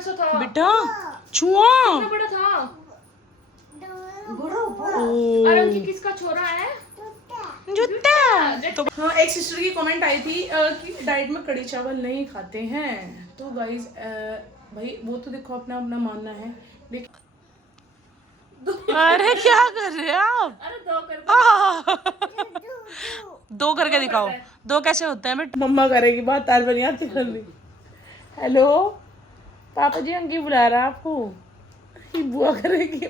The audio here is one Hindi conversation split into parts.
बेटा छुआ बड़ा था। ओ किसका छोरा है? जूता तो हाँ, एक सिस्टर की कमेंट आई थी कि डाइट में कड़ी चावल नहीं खाते हैं। तो गाइज भाई वो तो देखो अपना अपना मानना है, लेकिन अरे क्या कर रहे हो आप? अरे दो कर दो करके दिखाओ। दो कैसे होते हैं बेटा? मम्मा करेगी बात, तार बनी आती कर ली। हेलो पापा जी, अंकी बुला रहा है आपको। ये बुआ करेगी।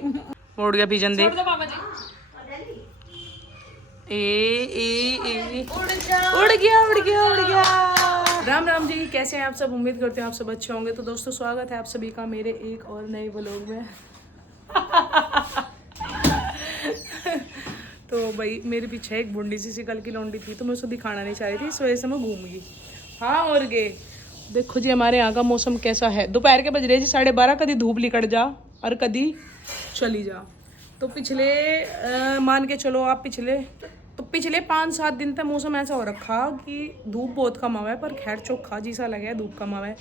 उड़ गया पिजन देख। दो पापा जी। उड़ गया। राम राम जी, कैसे हैं आप सब? उम्मीद करते हैं आप सब अच्छे होंगे। तो दोस्तों स्वागत है आप सभी का मेरे एक और नए व्लॉग में। तो भाई मेरे पीछे एक बुंडी सी कल की लौंडी थी, तो मैं उसको दिखाना नहीं चाह रही थी, इस वजह से मैं घूम गई। हाँ और गे देखो जी हमारे यहाँ का मौसम कैसा है। दोपहर के बज रहे जी 12:30, कभी धूप निकल जा और कभी चली जा। तो पिछले मान के चलो आप पिछले 5-7 दिन तक मौसम ऐसा हो रखा कि धूप बहुत कम हुआ है, पर खैर चोखा जी सा लगा है, धूप कम हुआ है।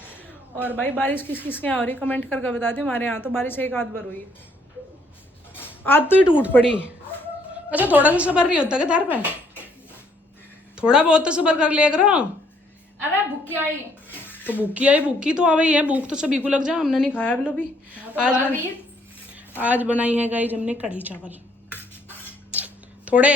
और भाई बारिश किस किस के यहाँ हो रही कमेंट करके बता दी। हमारे यहाँ तो बारिश एक आध बार हुई, आज तो ही टूट पड़ी। अच्छा थोड़ा सा सबर नहीं होता क्या धार पे? थोड़ा बहुत तो सबर कर लिया करो। अरे भूखी आई तो भूखी तो आ गई है, भूख तो सभी को लग जा। हमने नहीं खाया अभी भी। आज बनाई है गाइस हमने कढ़ी चावल, थोड़े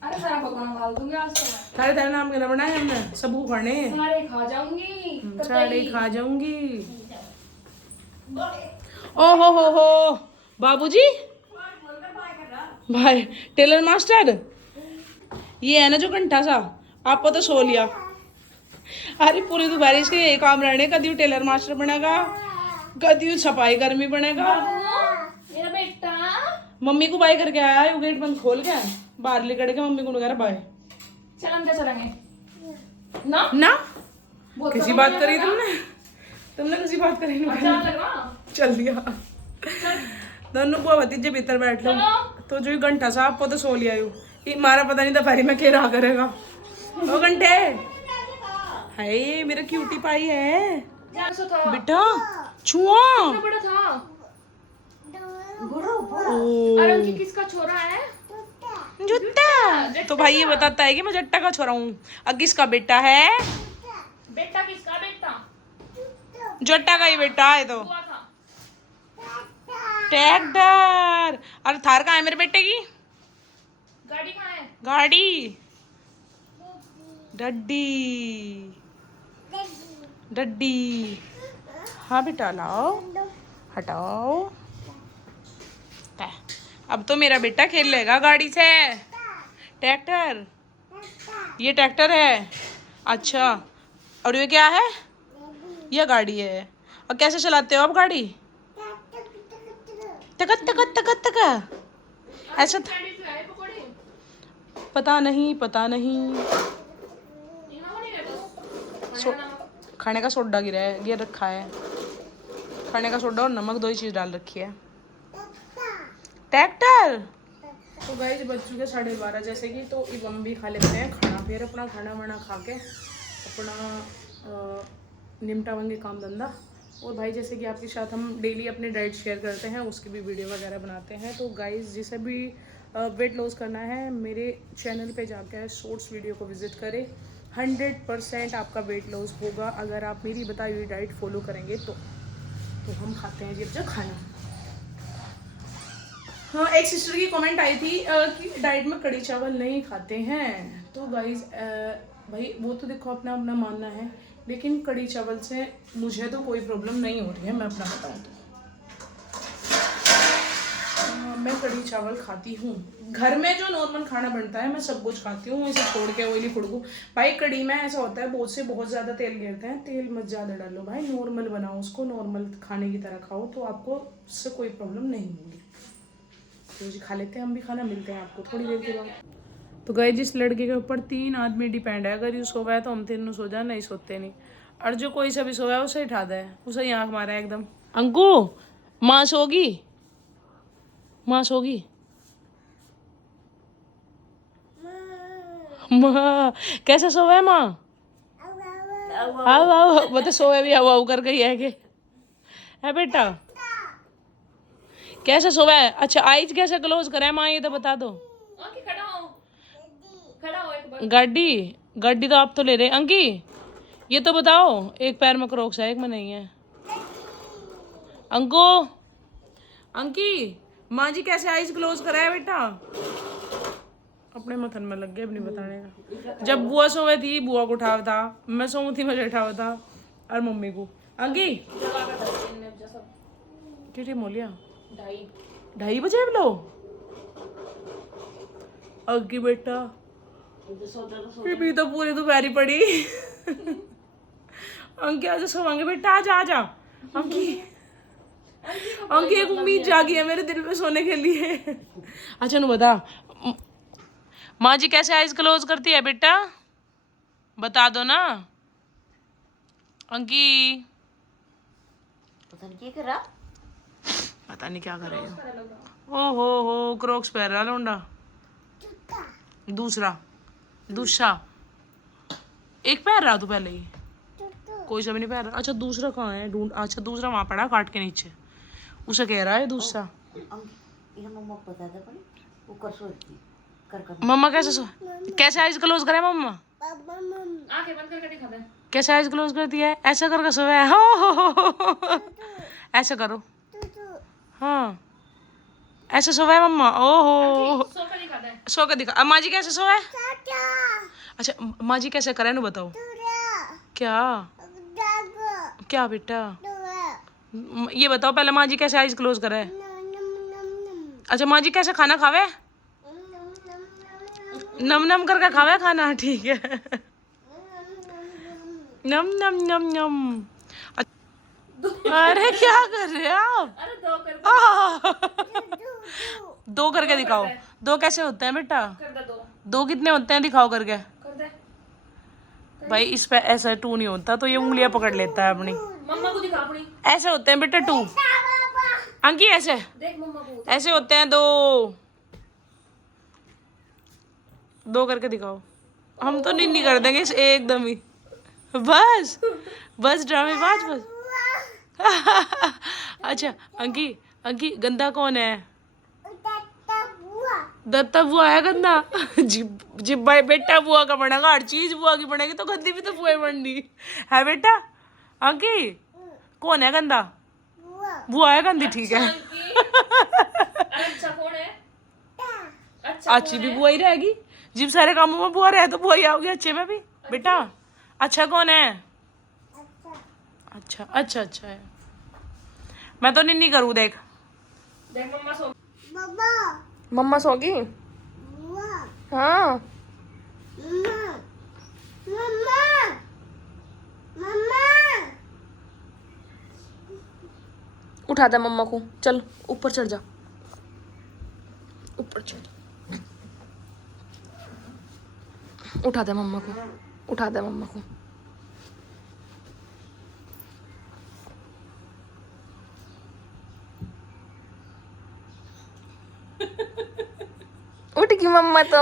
अरे सारा पकवान डाल दूंगी आज तो। तारे नाम के ना बनाए हमने, सबको खाने सारे खा जाऊंगी। साड़े खा जाऊंगी। ओ हो बाबूजी भाई टेलर मास्टर, ये है ना जो घंटा सा, आपको तो सो लिया। अरे पूरी तो बारिश के यही काम रहने, कदी टेलर मास्टर बनेगा, कदी सफाई कर्मी बनेगा। मेरा बेटा मम्मी को बाय करके आया, वो गेट बंद खोल के बाहर लेकर के मम्मी को वगैरह बाय। चल अंदर चलेंगे ना किसी बात करी तुमने किसी बात करी नहीं। अच्छा लग रहा। चल दिया दोनों बुआ भतीजे भीतर बैठ लो। तो जो घंटा सा आपको तो सो लिया यू, मारा पता नहीं दोपहरी में क्या रहा करेगा। वो घंटे हाय मेरा क्यूटी पाई है बेटा छुआ बड़ा था। ओ किसका छोरा है? जूता। तो भाई ये बताता है कि मैं जट्टा का छोरा हूँ। अब किसका बेटा है? बेटा किसका बेटा? जट्टा का ही बेटा है। तो हुआ था। ट्रैक्टर। अरे थार कहाँ है मेरे बेटे की? गाड़ी कहाँ है? गाड़ी डड्डी। हाँ बेटा लाओ, हटाओ। अब तो मेरा बेटा खेल लेगा गाड़ी से। ट्रैक्टर, ये ट्रैक्टर है। अच्छा और ये क्या है? ये गाड़ी है। और कैसे चलाते हो आप गाड़ी? तक तक तक तक ऐसा पता नहीं खाने का सोडा गिर रखा है। खाने का सोडा और नमक, दो ही चीज डाल रखी है। ट्रैक्टर। तो गाइस बज चुके 12:30 जैसे कि, तो हम भी खा लेते हैं खाना। फिर अपना खाना वाना खा के अपना निमटा वंगे काम धंधा। और भाई जैसे कि आपके साथ हम डेली अपने डाइट शेयर करते हैं, उसकी भी वीडियो वगैरह बनाते हैं। तो गाइस जिसे भी वेट लॉस करना है मेरे चैनल पे जाकर शॉर्ट्स वीडियो को विजिट करें। 100% आपका वेट लॉस होगा अगर आप मेरी बताई हुई डाइट फॉलो करेंगे। तो हम खाते हैं जी खाना। हाँ, एक सिस्टर की कमेंट आई थी कि डाइट में कड़ी चावल नहीं खाते हैं। तो गाइज भाई वो तो देखो अपना अपना मानना है, लेकिन कड़ी चावल से मुझे तो कोई प्रॉब्लम नहीं हो रही है। मैं अपना बताऊँ तो मैं कड़ी चावल खाती हूँ। घर में जो नॉर्मल खाना बनता है मैं सब कुछ खाती हूँ, इसे छोड़ के ऑयली फूड को। भाई कड़ी में ऐसा होता है बहुत ज़्यादा तेल गिरते हैं, तेल मत ज़्यादा डालो भाई, नॉर्मल बनाओ उसको, नॉर्मल खाने की तरह खाओ, तो आपको उससे कोई प्रॉब्लम नहीं होगी। तो जी खा लेते हैं हम भी खाना, मिलते हैं आपको थोड़ी देर के बाद। तो गए जिस लड़के के ऊपर 3 आदमी डिपेंड है, अगर ये सोवा है तो हम तीनों सो जा, नहीं सोते नहीं। और जो कोई सा भी सोया है उसे उठा दे, उसे ही आँख मारा है एकदम। अंकु माँ सोगी माँ कैसे सोवे है माँ? आओ वो तो सोए भी आओ कर गई है कि है बेटा? कैसे सोया है? अच्छा आईज कैसे क्लोज करे माँ, ये तो बता दो। अंकी खड़ा हो, खड़ा हो एक बार। गाड़ी गाड़ी तो आप तो ले रहे अंकी, ये तो बताओ एक पैर में क्रॉक्स है एक में नहीं है। अंको अंकी माँ जी कैसे आईज क्लोज करा है बेटा? अपने मथन में लग गए अपनी बताने का। जब बुआ सोए थी बुआ को उठावा था, मैं सोऊं थी मुझे उठावा था, और मम्मी को। अंकी टीटी मोलिया 2:30 बजे बोलो अंकी बेटा भी तो पूरी दोपहरी पड़ी। अंकी आज सोवांगे बेटा, आजा आजा अंकी। अंकी एक उम्मीद जागी है मेरे दिल में सोने के लिए। अच्छा नु बता माँ जी कैसे आइज क्लोज करती है बेटा, बता दो ना अंकी। पता नहीं क्या कर रहा, पता नहीं क्या कर रहे हो। ओ हो क्रॉक्स पहन रहा लौंडा। दूसरा दूसरा एक पहन रहा तू पहले ही, कोई सा भी नहीं पहन रहा। अच्छा दूसरा कहाँ है ढूंढ, अच्छा दूसरा वहां पड़ा काट के नीचे, उसे कह रहा है दूसरा। ये मम्मा को पता था पर वो कर सोती कर मम्मा कैसे आइज क्लोज करे मम्मा? आंखें बंद करके दिखा दे। कैसे आइज क्लोज करती है? ऐसा करके सोया है। हो ऐसा करो, हाँ ऐसे सोया है मम्मा। ओहो सो कर दिखा दे। सो के दिखा। अब माँ जी कैसे सोया है? अच्छा माँ जी कैसे करे ना बताओ। क्या क्या बेटा ये बताओ पहले, माँ जी कैसे आइज क्लोज करे? अच्छा माँ जी कैसे खाना खावे? नम नम करके खावे खाना, ठीक है। नम नम नम नम। अरे क्या कर रहे हो आप? अरे दो कर दे, दो करके दिखाओ। दो कैसे होते हैं बेटा? कर दे दो, दो कितने होते हैं दिखाओ करके। कर दे। भाई इस पे ऐसा 2 नहीं होता, तो ये उंगलियां पकड़ लेता है अपनी। मम्मा को दिखा अपनी, ऐसे होते हैं बेटा 2। अंकी ऐसे देख मम्मा को। ऐसे होते हैं 2। 2 करके दिखाओ। हम तो नहीं कर देंगे इस एकदम ही। बस बस ड्रामेबाज बस। अच्छा अंकी अंकी गंदा कौन है? दत्ता बुआ है गंदा। जिब भाई बेटा बुआ का बनेगा, हर चीज बुआ की बनेगी तो गंदी भी तो बुआ ही बननी है बेटा। अंकी कौन है गंदा? बुआ है गंदी, ठीक है। अरे अच्छा कौन है? अच्छा अच्छी भी बुआ ही रहेगी, जिब सारे कामों में बुआ रहे तो बुआ ही आओगी अच्छे में भी बेटा। अच्छा कौन है? अच्छा अच्छा अच्छा है। मैं तो नहीं करूँ, देख देख मम्मा सो। मम्मा सो गई। हाँ उठा दे मम्मा को, चल ऊपर चढ़ जा, ऊपर चढ़। उठा दे मम्मा को, उठा दे मम्मा को। उठ गई मम्मा तो।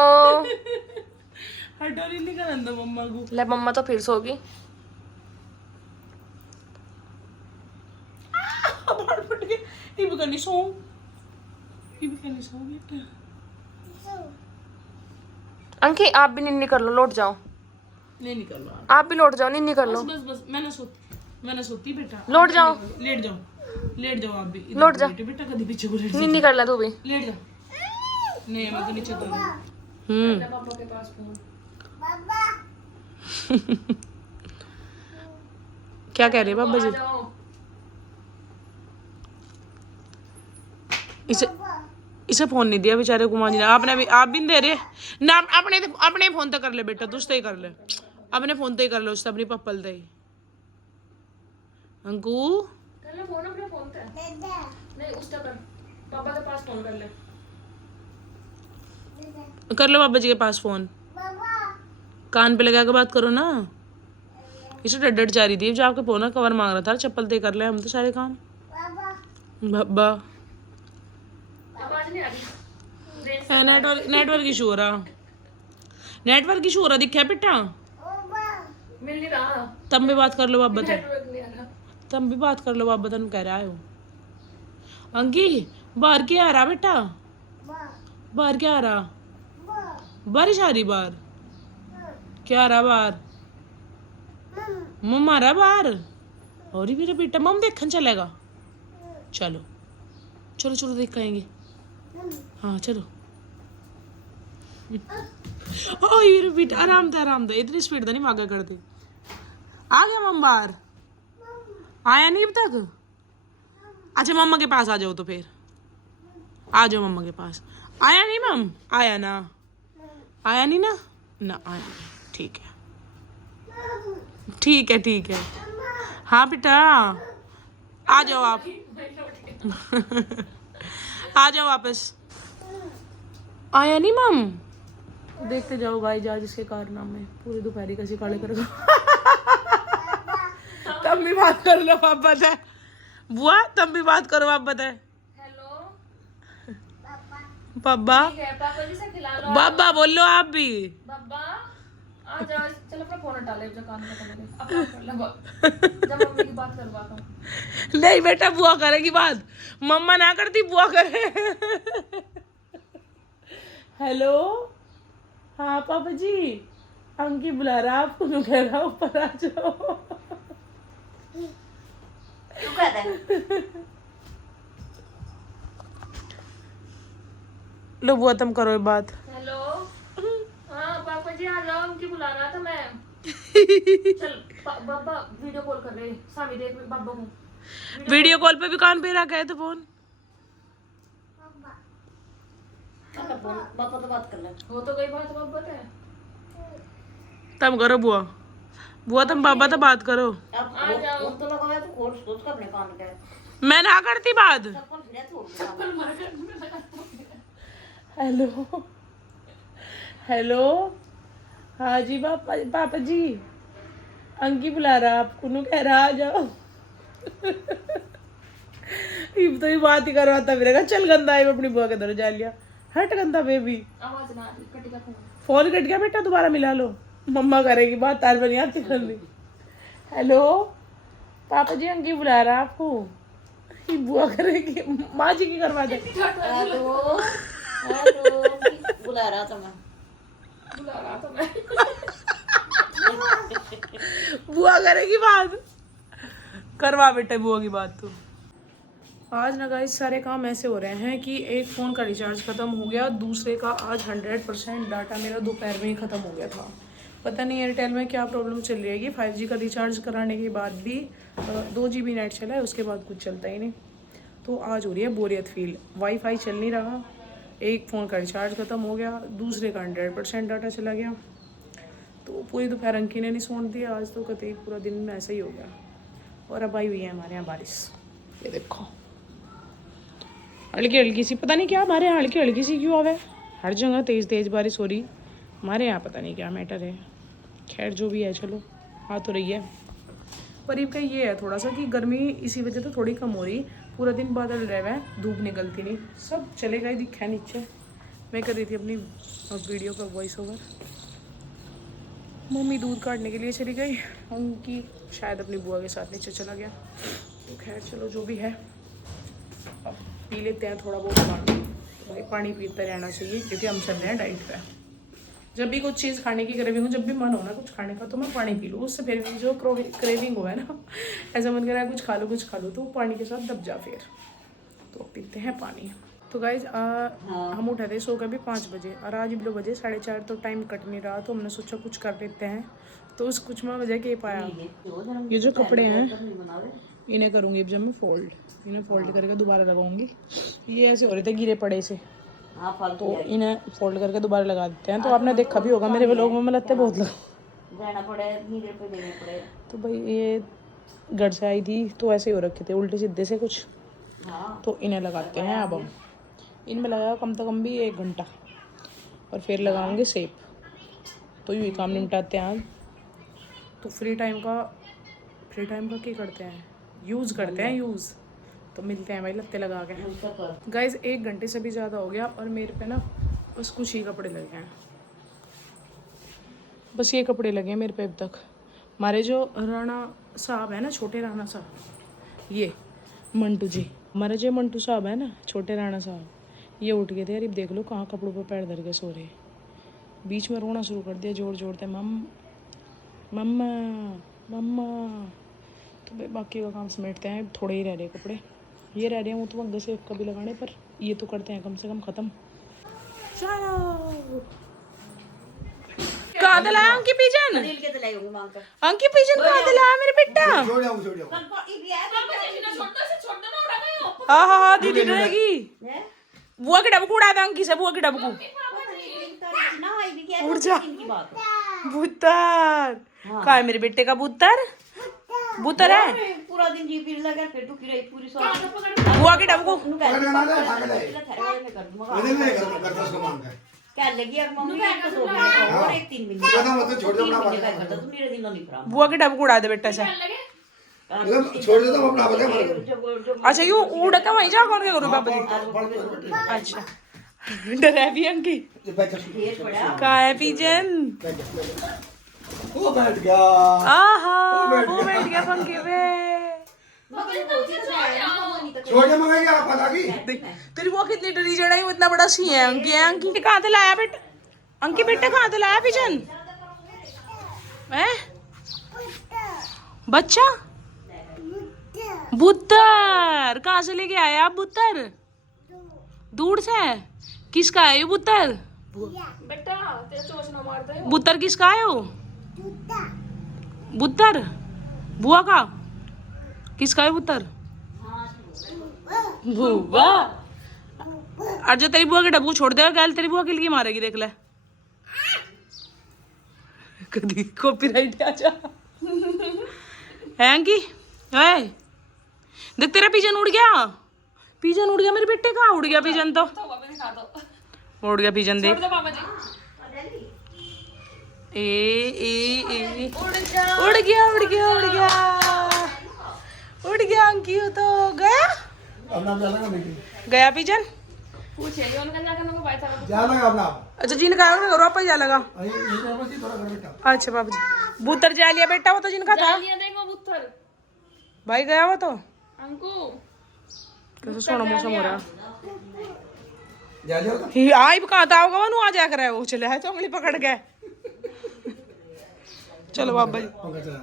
हटोरी नहीं कर अंदर मम्मा को। ले मम्मा तो फिर सो गई। ये भी करनी सो, ये भी करनी सो बेटा। अंकी आप भी निन्नी कर लो, लौट जाओ। नहीं कर लो आप भी, लौट जाओ, निन्नी कर लो। बस बस मैंने सोती बेटा। लौट जाओ, लेट जाओ, लेट जाओ आप भी। लौट जा बेटा, कभी पीछे को लेट जा। निन्नी कर ले तू भी, लेट जा। नहीं मैं तो नीचे तो पापा के पास फोन। क्या कह रहे हैं बाबा जी? इसे फोन नहीं दिया बेचारे को माँ जी ने। आपने भी, आप भी नहीं दे रहे ना। अपने फोन तो कर ले बेटा, तुझ तो ही कर ले, अपने फोन तो ही कर लो उससे, अपनी पप्पल दे। अंकु कर ले फोन अपने फोन पे। नहीं उसका कर, पापा के पास फोन कर ले। कर लो बाबा जी के पास फोन, कान पे लगा के बात करो ना। इसे डड जा रही थी जो आपके फोन का कवर मांग रहा था, चप्पल दे कर ले हम तो सारे काम। बाबा आवाज नहीं आ रही। नेटवर्क इशू हो रहा, नेटवर्क इशू हो रहा दिखा बेटा। मिल नहीं रहा, तब में बात कर लो बाबा तो, नेटवर्क नहीं आ रहा। तुम भी बात कर लो, बाबा तुम कह रहा हो। अंकी बाहर क्या आ रहा बेटा, बाहर क्या आ रहा, बारिश आ रही बाहर, क्या आ रहा बाहर, मम्मा आ रहा बाहर, और ही मेरा बेटा मम देखने चलेगा, चलो चलो चलो देख के आएंगे, हाँ चलो। ओ ये बेटा आराम था, इतनी स्पीड तो नहीं भागा करते। आ गया मम बाहर, आया नहीं अब तक, अच्छा मम्मा के पास आ जाओ, तो फिर आ जाओ मम्मा के पास। आया नहीं मम, आया ना, आया नहीं ना, ना आया नहीं, ठीक है ठीक है ठीक है, हाँ बेटा आ जाओ आप। आ जाओ वापस। आया नहीं मम, देखते जाओ भाई जा जिसके कारनामे पूरी दोपहरी कैसे काले करेगा। तब भी बात कर लो, आप बताए बुआ, तब भी बात करो, आप बताए। हेलो पापा, ठीक है, पापा जी से खिला लो। बाबा बोल लो आप भी। बाबा आ जाओ, चलो अपना फोन हटा ले, जो काम खत्म हो गया अपना कर ले। जब मम्मी की बात करवाता हूँ। नहीं बेटा बुआ करेगी बात, मम्मा ना करती बुआ करे। हेलो, हाँ पापा जी, अंकी बुला रहा आपको, मैं कह रहा ऊपर आ जाओ। क्यों कहता है? लो बुआ तुम करो ये बात। हेलो हाँ पापा जी आ जाओ, उनकी बुला रहा था मैं। चल बाबा वीडियो कॉल कर रहे हैं, सामी देख बाबा को। वीडियो कॉल पे भी कान पे रखा है तो फोन। पापा तो बात कर ले। हो तो गई बात, बाबा है। तुम करो बुआ, बुआ तुम बाबा तो बात करो। अब फोन तो लगा हुआ है, तो खोल सोच का अपने कान का। मैं ना करती बात। चप्पल फिरे छोड़ दे। हेलो हेलो, हाँ जी पापा, पापा जी अंकी बुला रहा आपको, नु कह रहा आ जाओ। ये तो ये बात ही करवाता फिरेगा, चल गंदा है, मैं अपनी बुआ के दर जा लिया, हट गंदा बेबी। आवाज ना आ रही, कटेगा फोन। फोन कट गया बेटा, दोबारा मिला लो, मम्मा करेगी बात, तार बनी आती करनी। हेलो पापा जी अंकी बुला रहा आपको, ये बुआ करेगी, माँ जी की करवा दे। हेलो हेलो, बुला रहा था मैं। बुला रहा था मैं। बुआ करेगी बात, करवा बेटे बुआ की बात। तो आज ना गाइस सारे काम ऐसे हो रहे हैं कि एक फ़ोन का रिचार्ज ख़त्म हो गया, दूसरे का आज 100% डाटा मेरा दोपहर में ही ख़त्म हो गया था। पता नहीं एयरटेल में क्या प्रॉब्लम चल रही है कि 5G का रिचार्ज कराने के बाद भी 2 GB नेट चला है, उसके बाद कुछ चलता ही नहीं। तो आज हो रही है बोरियत फील, वाईफाई चल नहीं रहा, एक फ़ोन का रिचार्ज ख़त्म हो गया, दूसरे का 100% डाटा चला गया। तो पूरी दोपहर अंकी ने नहीं सोने दिया, आज तो कतई पूरा दिन ऐसा ही हो गया। और अब आई हुई है हमारे यहाँ बारिश, ये देखो हल्की हल्की सी, पता नहीं क्या हमारे यहाँ हल्की हल्की सी क्यों आवे, हर जगह तेज़ तेज़ बारिश हो रही, हमारे यहाँ पता नहीं क्या मैटर है। खैर जो भी है चलो, आ तो रही है। परीब का ये है थोड़ा सा कि गर्मी इसी वजह से थोड़ी कम हो रही, पूरा दिन बादल रहे हुए, धूप निकलती नहीं, सब चलेगा ही दिखा नीचे। मैं कर रही थी अपनी वीडियो का वॉइस ओवर। मम्मी दूध काटने के लिए चली गई, उनकी शायद अपनी बुआ के साथ नीचे चला गया। तो खैर चलो जो भी है, अब पी लेते हैं थोड़ा बहुत पानी। भाई पानी पीते रहना चाहिए क्योंकि हम चल रहे हैं डाइट पे। जब भी कुछ चीज़ खाने की क्रेविंग हो, जब भी मन हो ना कुछ खाने का, तो मैं पानी पी लूँ, उससे फिर जो क्रेविंग हो है ना, ऐसा मन कर रहा है कुछ खा लो, तो पानी के साथ दब जा फिर। तो पीते हैं पानी। तो गाइज हम उठे थे सो के भी 5 बजे, और आज भी 2 बजे 4:30, तो टाइम कट नहीं रहा, तो हमने सोचा कुछ कर लेते हैं। तो उस कुछ में वजह के पाया, ये जो कपड़े हैं इन्हें करूँगी जब मैं फोल्ड, इन्हें फोल्ड करके दोबारा लगाऊंगी। ये ऐसे हो रहे थे गिरे पड़े से, तो इन्हें फोल्ड करके दोबारा लगा देते हैं। तो आपने देखा भी होगा मेरे व्लॉग में, मैं लगते बहुत लगा पड़े। तो भाई ये घर से आई थी तो ऐसे हो रखे थे उल्टे सीधे से कुछ, तो इन्हें लगाते हैं। अब हम इनमें लगाया कम से कम भी 1 घंटा, और फिर लगाएंगे सेप। तो यही काम निपटाते हैं आज। तो फ्री टाइम का क्या करते हैं, यूज़ करते हैं यूज़। तो मिलते हैं भाई लत्ते लगा के। गाइज 1 घंटे से भी ज़्यादा हो गया, और मेरे पे ना बस कुछ ही कपड़े लगे हैं, बस ये कपड़े लगे हैं मेरे पे अब तक। हमारे जो राणा साहब है ना, छोटे राणा साहब, ये मंटू जी, हमारा जो मंटू साहब है ना, छोटे राणा साहब, ये उठ गए थे यार। अब देख लो कहाँ कपड़ों पर पैर धर के सो रहे। बीच में रोना शुरू कर दिया जोर जोर से, मम्मा मम्मा। तो भाई बाकी का काम समेटते हैं, थोड़े ही रह रहे कपड़े, ये रह रहे हैं वो तो वंगे से कभी लगाने, पर ये तो करते हैं कम से कम ख़त्म। चलो कहाँ दिलाया अंकी पिजन? अंकी पिजन कहाँ दिलाया मेरे बेटा? हाँ हाँ हाँ दीदी डरेगी। बुआ की डबकू उड़ा दे अंकी से, बुआ की डबकू उड़ जा। बुतर कहाँ है मेरे बेटे का? बुतर बुतर है पूरा दिन जी फिर लगा, फिर दुखी रही पूरी बुआ की डबकू। क्या लगी अब मम्मी को सो गया और एक 3 महीने छोड़ दो ना, तुम मेरे दिनों नहीं खराब। बुआ की डबकू उड़ा दे बेटा से। छोड़ दो तो अपना बता। अच्छा यू उड़ के वहीं जा कौन क्या करूँ पापा जी? अच्छा डरा भी अंकी। कहाँ है पिजन? वो बैठ गया। आहा वो बैठ गया पंखे पे। छोटे मंगाई आप पता की तेरी वो कितनी डरी जड़ा वो इतना बड़ा सी है अंकी। है अंकी कहाँ से लाया बेटा? अंकी बेटा कहाँ से लाया पिजन? हैं बच्चा? बुत्तर कहाँ से लेके आया आप? बुत्तर दूर से? किसका है ये बुत्तर? बेटा तेरा चोच ना मार दे। बुत्तर किसका है वो? बुत्तर बुआ का? किसका है बुत्तर? बुआ। और जो तेरी बुआ के डब्बू छोड़ देगा गैल तेरी बुआ के लिए मारेगी, देख ले। कभी कॉपीराइट आ जा है अंकी। है देख तेरा पिजन उड़ गया, पिजन उड़ गया मेरे बेटे का। उड़ गया पिजन तो उड़ गया पिजन देख। ए उड़ गया उड़ गया उड़ गया उड़ गया अंकी। हो तो गया गया पिजन। पूछे उनका जाकर ना बात करो। जा लगा अपना। अच्छा जिनका करो आप जा लगा। ये बस ही थोड़ा कर बेटा। अच्छा बाबू जी बुत्तर जा लिया बेटा, वो तो जिनका था लिया देखो बुत्तर भाई गया वो तो। अंकु कैसे सोना मौसम हो रहा जा लिया तो। है। आई कहाँ था होगा वो आ जा कर वो चले है तो उंगली पकड़ के। चलो बाबा जी, पंखा चला।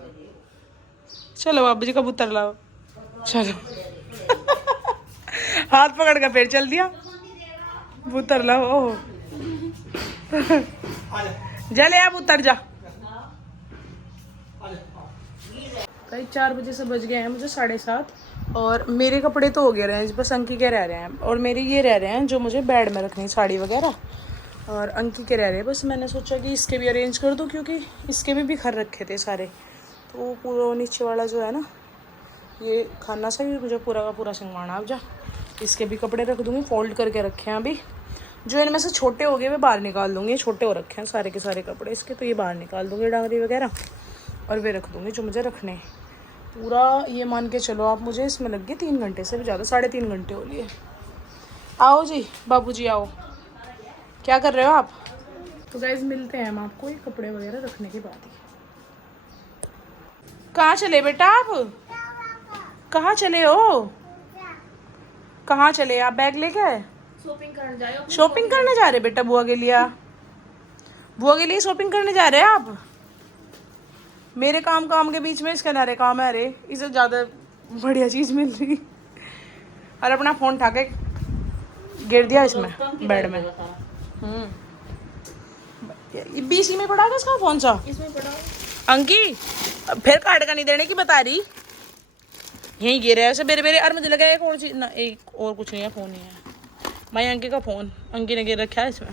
चलो बाबा जी का बुत्तर लाओ। चलो हाथ पकड़ के फिर चल दिया। बुत्तर लाओ। ओह जा ले आप उतर जा। कई 4 बजे से बज गए हैं मुझे 7:30 और मेरे कपड़े तो हो गए रहे हैं, बस अंकी के रह रहे हैं और मेरे ये रह रहे हैं जो मुझे बेड में रखनी साड़ी वगैरह, और अंकी के रह रहे हैं। बस मैंने सोचा कि इसके भी अरेंज कर दूं क्योंकि इसके भी बिखर रखे थे सारे, तो पूरा नीचे वाला जो है ना ये खाना सा ही मुझे पूरा का पूरा सिंगवाना। अब जा इसके भी कपड़े रख दूँगी, फोल्ड करके रखे हैं अभी। जो इनमें से छोटे हो गए वे बाहर निकाल दूँगी, छोटे हो रखे हैं सारे के सारे कपड़े इसके, तो ये बाहर निकाल दूँगी डांगरी वगैरह और वे रख दूँगी जो मुझे रखने हैं। पूरा ये मान के चलो आप मुझे इसमें लग गए 3 घंटे से भी ज़्यादा, 3.5 घंटे हो लिए। आओ जी बाबूजी आओ, क्या कर रहे हो आप? तो गाइज मिलते हैं हम आपको ये कपड़े वगैरह रखने के बाद ही। कहाँ चले बेटा आप? कहाँ चले हो? कहाँ चले आप? बैग लेके शॉपिंग करने जाओ। शॉपिंग करने जा रहे बेटा? बुआ के लिए? बुआ के लिए शॉपिंग करने जा रहे हैं आप? मेरे काम के बीच में इसके नारे काम है। अरे इसे ज़्यादा बढ़िया चीज़ मिल रही और अपना फ़ोन उठा के गिर दिया इसमें बेड में। बीसी में पड़ा था इसका फ़ोन सा। इसमें पड़ा अंकी फिर कार्ड का नहीं देने की बता रही, यहीं गिर है ऐसे बेरे। और मुझे लगा एक और चीज़ ना, एक और कुछ नहीं है, फ़ोन ही है भाई अंकी का फ़ोन। अंकी ने गिर रखा है इसमें।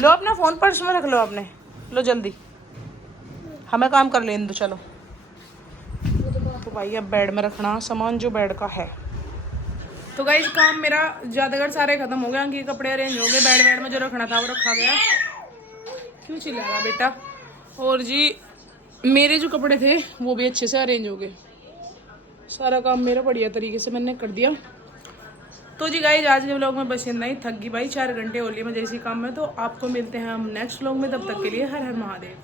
लो अपना फ़ोन पर्स में रख लो अपने, लो जल्दी हमें काम कर लेने दो। चलो तो भाई अब बेड में रखना सामान जो बेड का है। तो गाइस काम मेरा ज़्यादातर सारे ख़त्म हो गए। अंकी के कपड़े अरेंज हो गए, बेड में जो रखना था वो रखा गया। क्यों चिल्ला रहा बेटा? और जी मेरे जो कपड़े थे वो भी अच्छे से अरेंज हो गए। सारा काम मेरा बढ़िया तरीके से मैंने कर दिया। तो जी गाइस आज के व्लॉग में बस इतना ही। थक गई भाई, 4 घंटे हो लिए मैं जैसे काम में। तो आपको मिलते हैं हम नेक्स्ट व्लॉग में, तब तक के लिए हर हर महादेव।